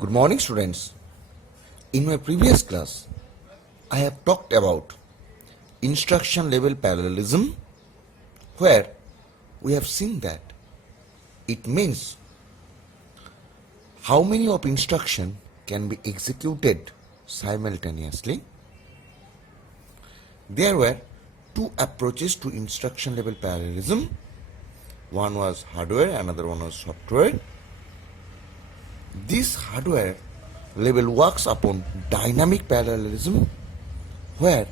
Good morning, students. In my previous class, I have talked about instruction level parallelism, where we have seen that it means how many of instruction can be executed simultaneously. There were two approaches to instruction level parallelism. One was hardware, another one was software. This hardware level works upon dynamic parallelism, where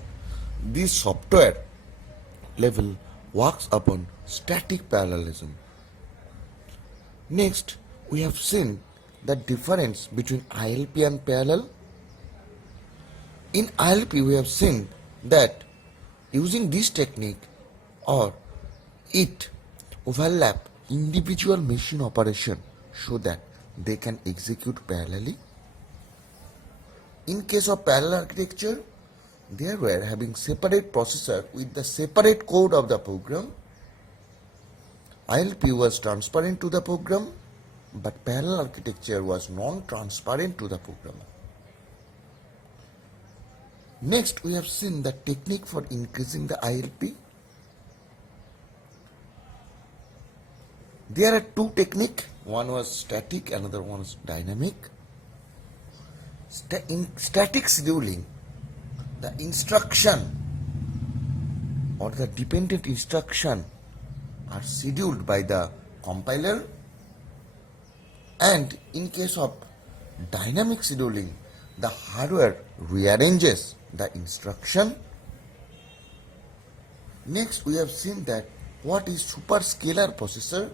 this software level works upon static parallelism. Next, we have seen the difference between ILP and parallel. In ILP, we have seen that using this technique or it overlap individual machine operation so that they can execute parallelly. In case of parallel architecture, they were having separate processor with the separate code of the program. ILP was transparent to the program, but parallel architecture was non-transparent to the programmer. Next, we have seen the technique for increasing the ILP. There are two techniques. One was static, another one was dynamic. In static scheduling, the instruction or the dependent instruction are scheduled by the compiler, and in case of dynamic scheduling, the hardware rearranges the instruction. Next, we have seen that what is superscalar processor.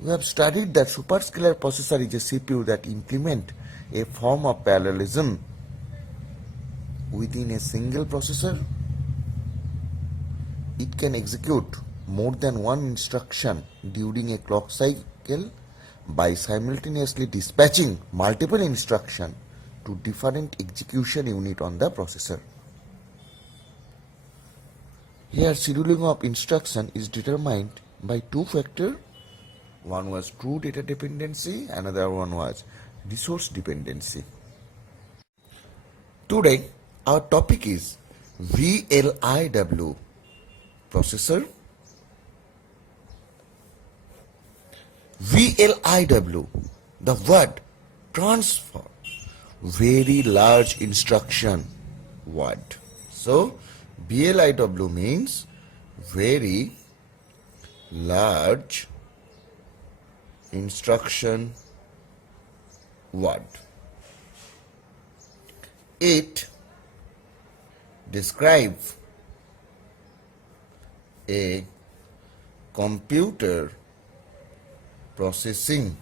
We have studied that superscalar processor is a CPU that implement a form of parallelism within a single processor. It can execute more than one instruction during a clock cycle by simultaneously dispatching multiple instructions to different execution unit on the processor. Here, scheduling of instruction is determined by two factors. One was true data dependency, another one was resource dependency. Today, our topic is VLIW processor. VLIW, the word transfer, very large instruction word. So, VLIW means very large instruction word. It describes a computer processing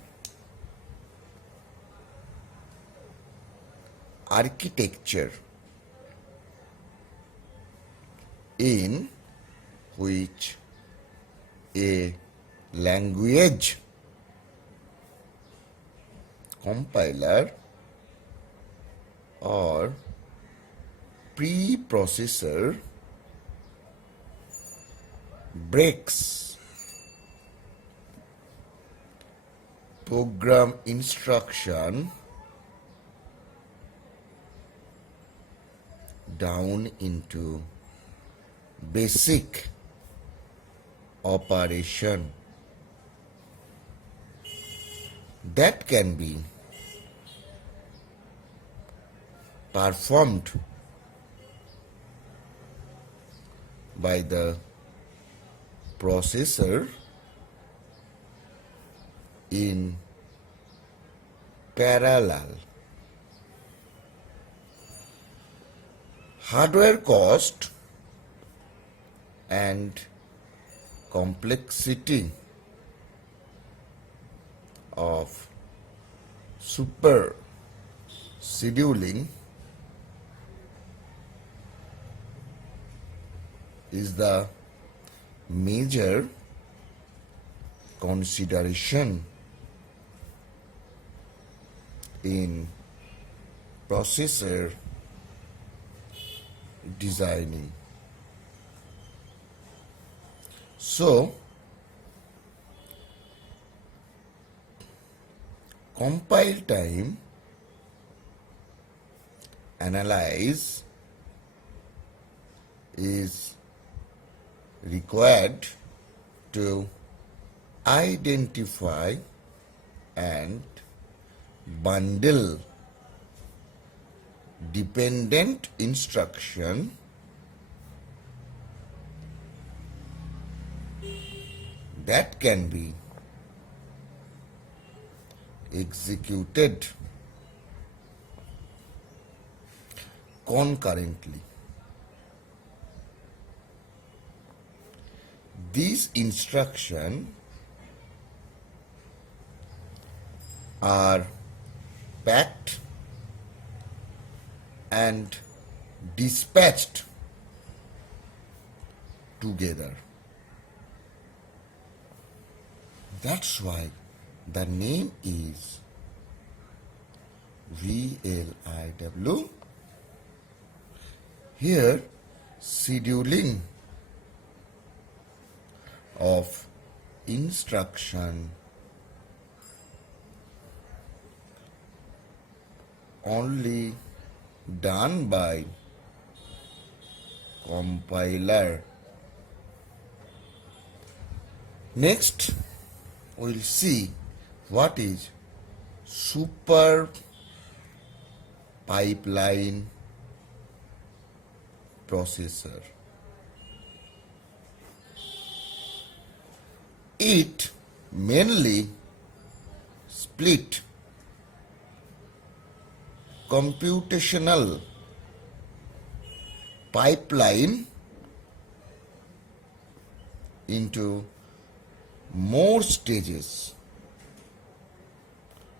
architecture in which a language compiler or preprocessor breaks program instruction down into basic operation that can be performed by the processor in parallel. Hardware cost and complexity of super scheduling is the major consideration in processor designing. So, compile time analyze is required to identify and bundle dependent instruction that can be executed concurrently. These instructions are packed and dispatched together. That's why the name is VLIW. Here, scheduling of instruction only done by compiler. Next, we'll see what is super pipeline processor. It mainly split computational pipeline into more stages.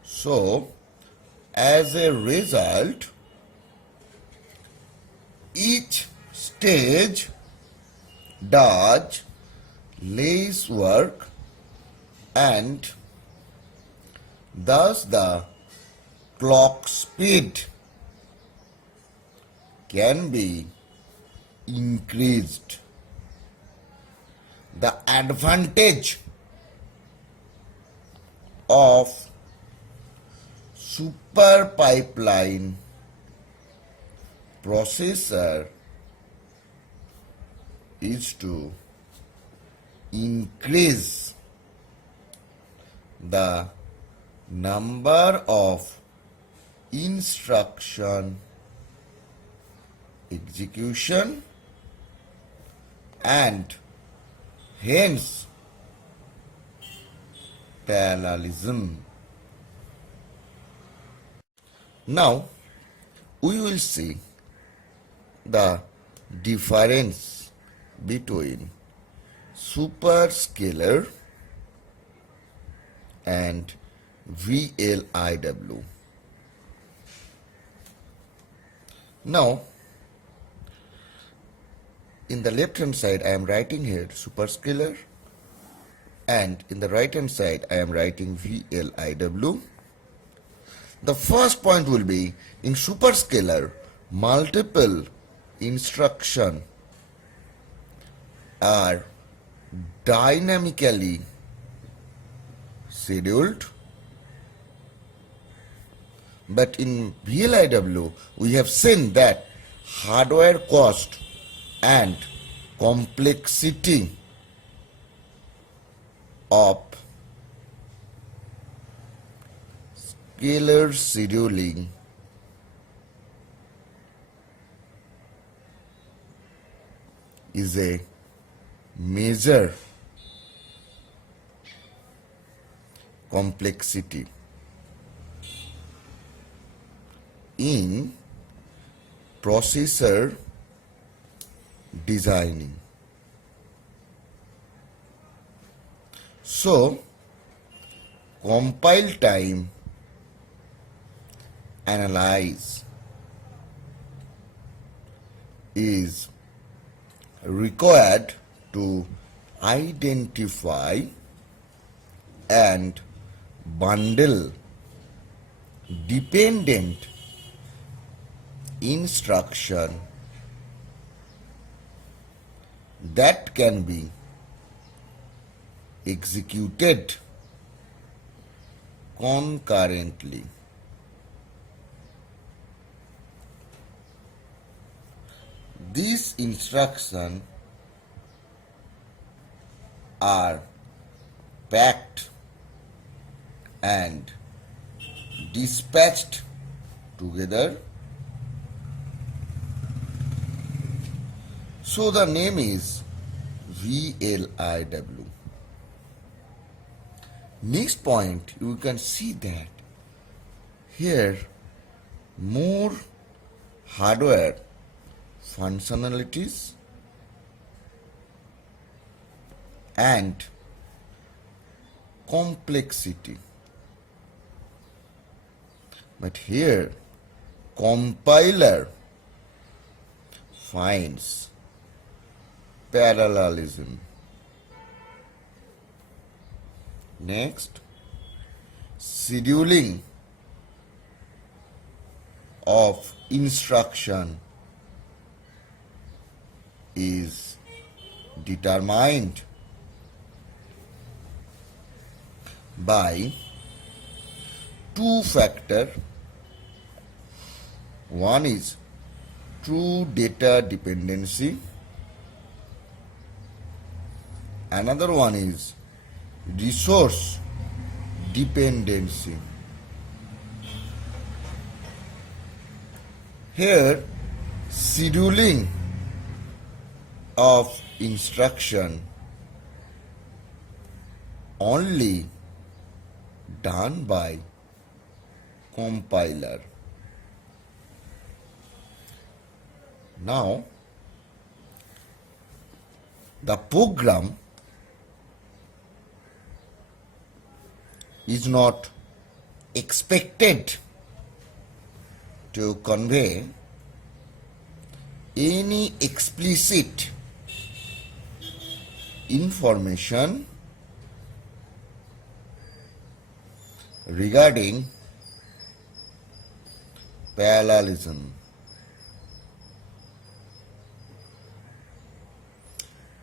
So, as a result, each stage does less work and thus the clock speed can be increased. The advantage of super pipeline processor is to increase the number of instruction execution and hence parallelism. Now we will see the difference between Superscalar and VLIW. Now, in the left hand side I am writing here Superscalar and in the right hand side I am writing VLIW. The first point will be in Superscalar multiple instructions are dynamically scheduled, but in VLIW we have seen that hardware cost and complexity of scalar scheduling is a major complexity in processor designing. So, compile time analyze is required to identify and bundle dependent instruction that can be executed concurrently. These instructions are packed and dispatched together. So the name is VLIW. Next point, you can see that here more hardware functionalities and complexity. But here compiler finds parallelism. Next, scheduling of instruction is determined by two-factor. One is true data dependency. Another one is resource dependency. Here, scheduling of instruction only done by compiler. Now, the program is not expected to convey any explicit information regarding parallelism.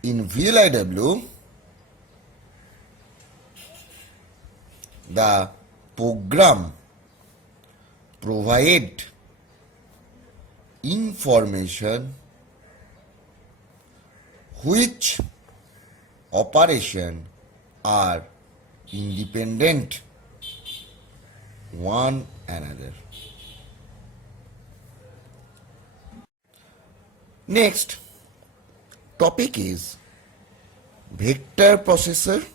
In VLIW, the program provide information which operation are independent one another. Next topic is vector processor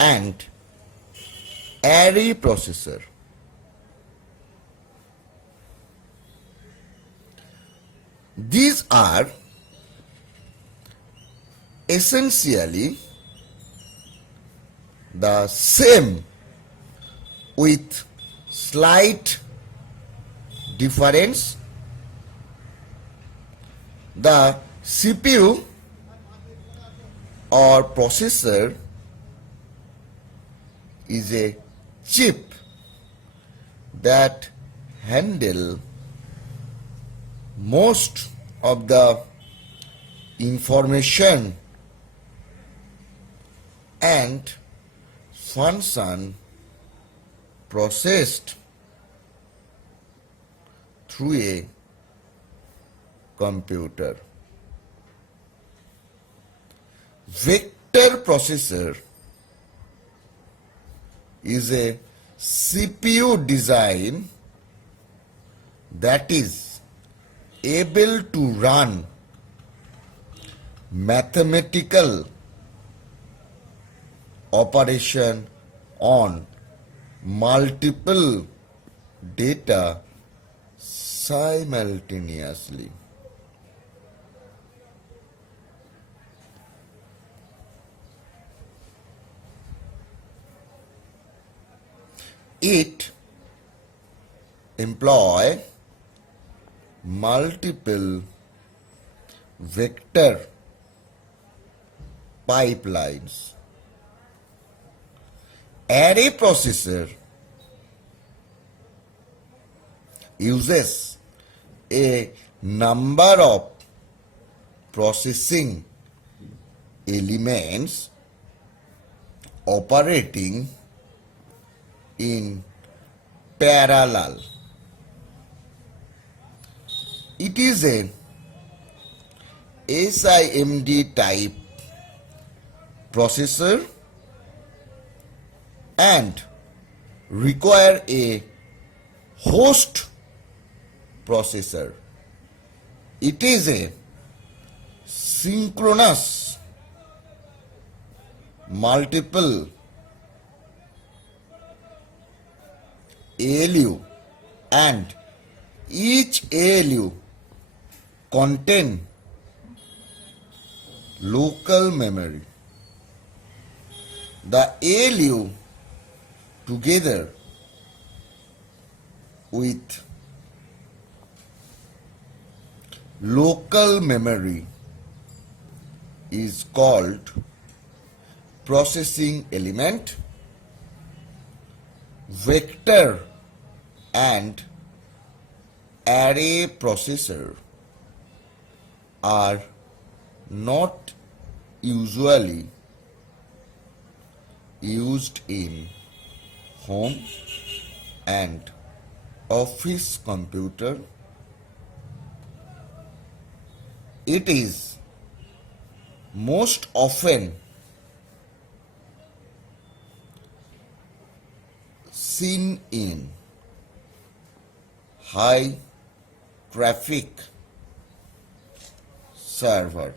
and array processor. These are essentially the same with slight difference. The CPU or processor is a chip that handle most of the information and function processed through a computer. Vector processor is a CPU design that is able to run mathematical operation on multiple data simultaneously. It employ multiple vector pipelines. Array processor uses a number of processing elements operating in parallel. It is a SIMD type processor and require a host processor. It is a synchronous multiple ALU and each ALU contain local memory. The ALU together with local memory is called processing element. Vector and array processor are not usually used in home and office computer. It is most often seen in high traffic server.